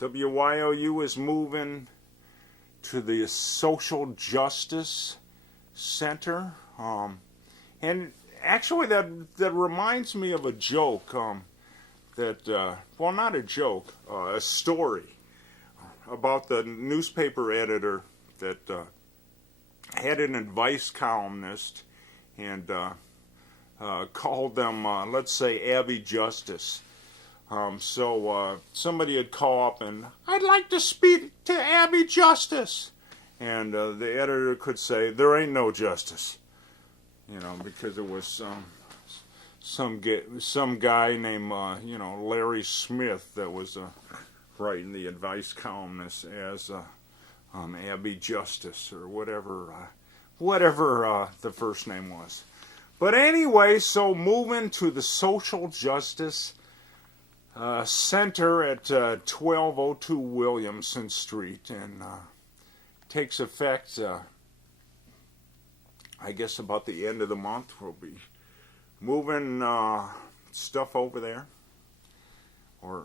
WYOU is moving to the Social Justice Center. And actually that reminds me of a joke, well, not a joke, a story about the newspaper editor that had an advice columnist and called them, let's say, Abby Justice. So somebody would call up and, I'd like to speak to Abby Justice. And the editor could say, there ain't no justice. You know, because it was some guy named, Larry Smith that was writing the advice columnist as Abby Justice or whatever the first name was. But anyway, so moving to the Social Justice Center at 1202 Williamson Street, and takes effect, I guess, about the end of the month. We'll be moving stuff over there. Or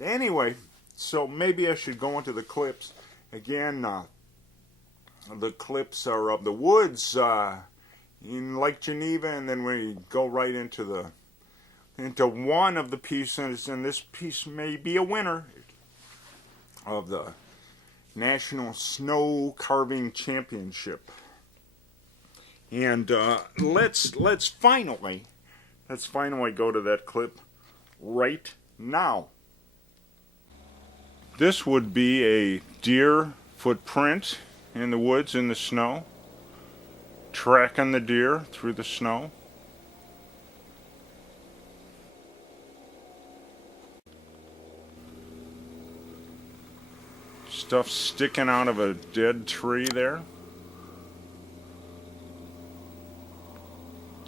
anyway, so maybe I should go into the clips again. The clips are of the woods in Lake Geneva, and then we go right into one of the pieces, and this piece may be a winner of the National Snow Carving Championship. And let's finally go to that clip right now. This would be a deer footprint in the woods in the snow, tracking the deer through the snow. Stuff sticking out of a dead tree there.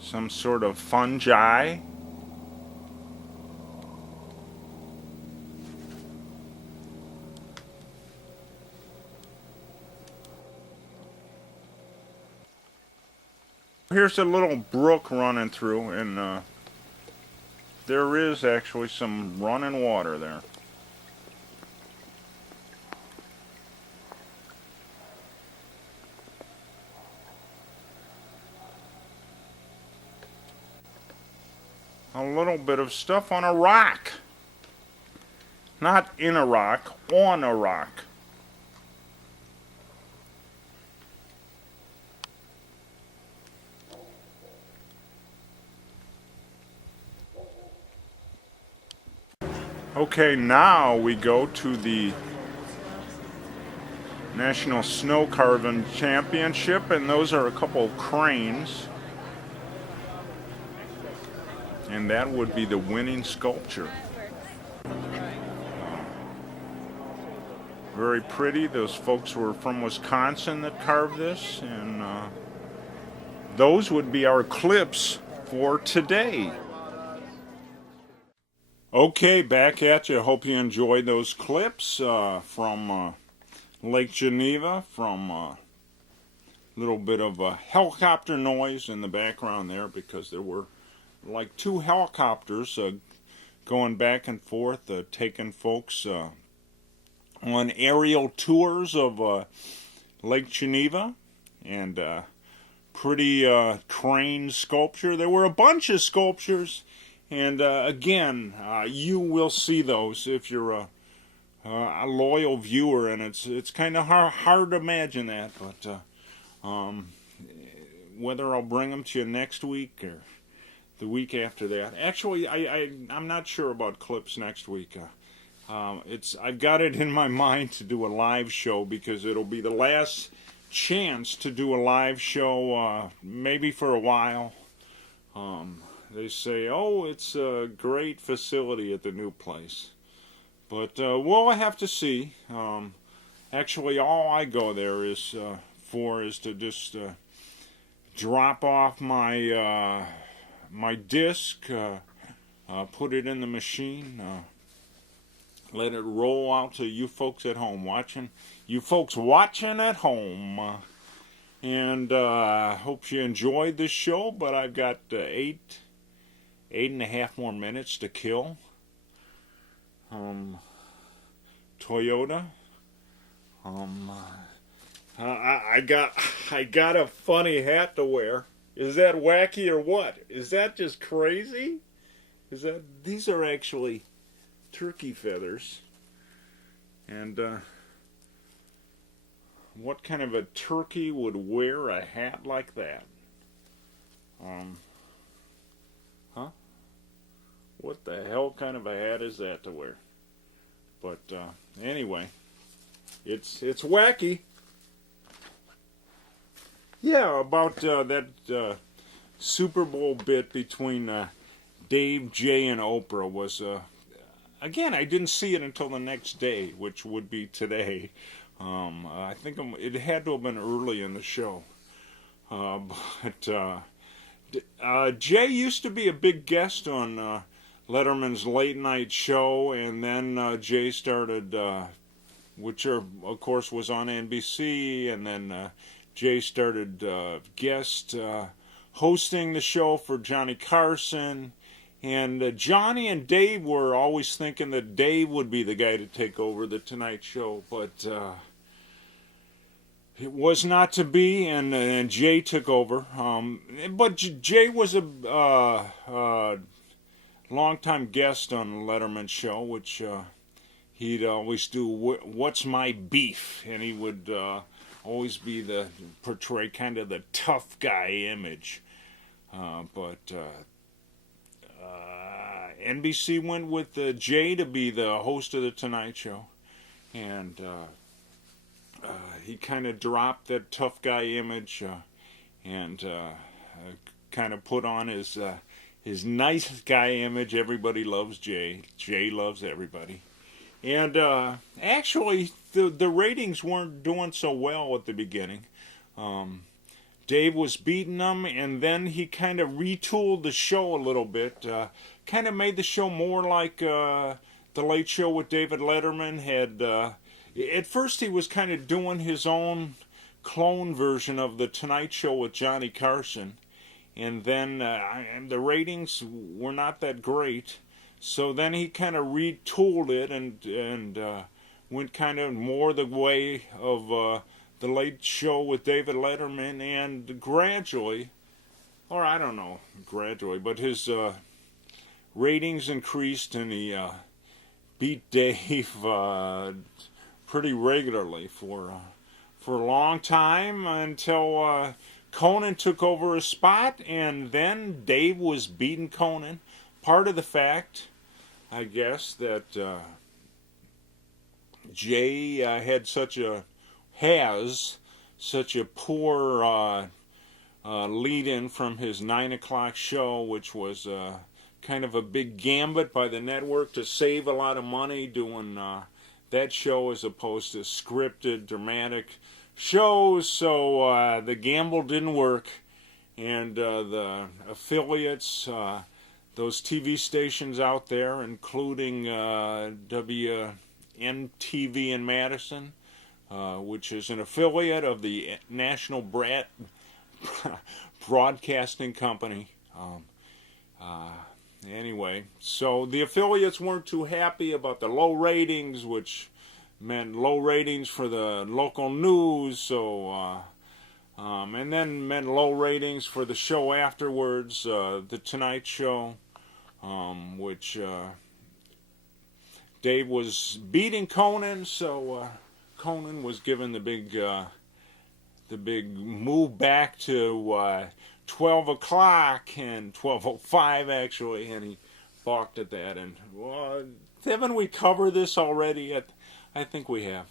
Some sort of fungi. Here's a little brook running through, and there is actually some running water there. A little bit of stuff on a rock. Not in a rock, on a rock. Okay, now we go to the National Snow Carving Championship, and those are a couple of cranes. And that would be the winning sculpture. Very pretty. Those folks were from Wisconsin that carved this, and those would be our clips for today. Okay, back at you. Hope you enjoyed those clips from Lake Geneva, from a little bit of a helicopter noise in the background there, because there were like two helicopters going back and forth, taking folks on aerial tours of Lake Geneva, and pretty crane sculpture. There were a bunch of sculptures, and again, you will see those if you're a loyal viewer, and it's kind of hard to imagine that, but whether I'll bring them to you next week or the week after that. Actually, I'm not sure about clips next week. I've got it in my mind to do a live show, because it'll be the last chance to do a live show, maybe for a while. They say, oh, it's a great facility at the new place. But we'll have to see. Actually, all I go there is to just drop off my my disc, put it in the machine, let it roll out to you folks at home watching. You folks watching at home. And hope you enjoyed this show, but I've got 8.5 more minutes to kill. Toyota. I got a funny hat to wear. Is that wacky or what? Is that just crazy? These are actually turkey feathers. And what kind of a turkey would wear a hat like that? What the hell kind of a hat is that to wear? But anyway, it's wacky. Yeah, about that Super Bowl bit between Dave, Jay, and Oprah was, again, I didn't see it until the next day, which would be today. I think it had to have been early in the show. But Jay used to be a big guest on Letterman's late night show, and then Jay started, which of course was on NBC, and then Jay started guest hosting the show for Johnny Carson, and Johnny and Dave were always thinking that Dave would be the guy to take over the Tonight Show, but it was not to be, and Jay took over. But Jay was a longtime guest on Letterman's show, which he'd always do "What's My Beef," and he would always be portray kind of the tough guy image. But NBC went with Jay to be the host of the Tonight Show, and he kind of dropped that tough guy image and kind of put on his nice guy image. Everybody loves Jay. Jay loves everybody. And actually, the ratings weren't doing so well at the beginning. Dave was beating them, and then he kind of retooled the show a little bit. Kind of made the show more like The Late Show with David Letterman had. At first, he was kind of doing his own clone version of The Tonight Show with Johnny Carson, and then the ratings were not that great. So then he kind of retooled it and went kind of more the way of The Late Show with David Letterman, and gradually, or I don't know, gradually, but his ratings increased, and he beat Dave pretty regularly for a long time until Conan took over his spot, and then Dave was beating Conan. Part of the fact, I guess, that Jay had such a poor lead-in from his 9 o'clock show, which was kind of a big gambit by the network to save a lot of money doing that show as opposed to scripted, dramatic shows. So the gamble didn't work, and the affiliates, those TV stations out there, including WNTV in Madison, which is an affiliate of the National Broadcasting Company. Anyway, so the affiliates weren't too happy about the low ratings, which meant low ratings for the local news, so and then meant low ratings for the show afterwards, the Tonight Show, which Dave was beating Conan, so Conan was given the big move back to 12 o'clock and 12:05 actually, and he balked at that. And haven't we covered this already? I think we have.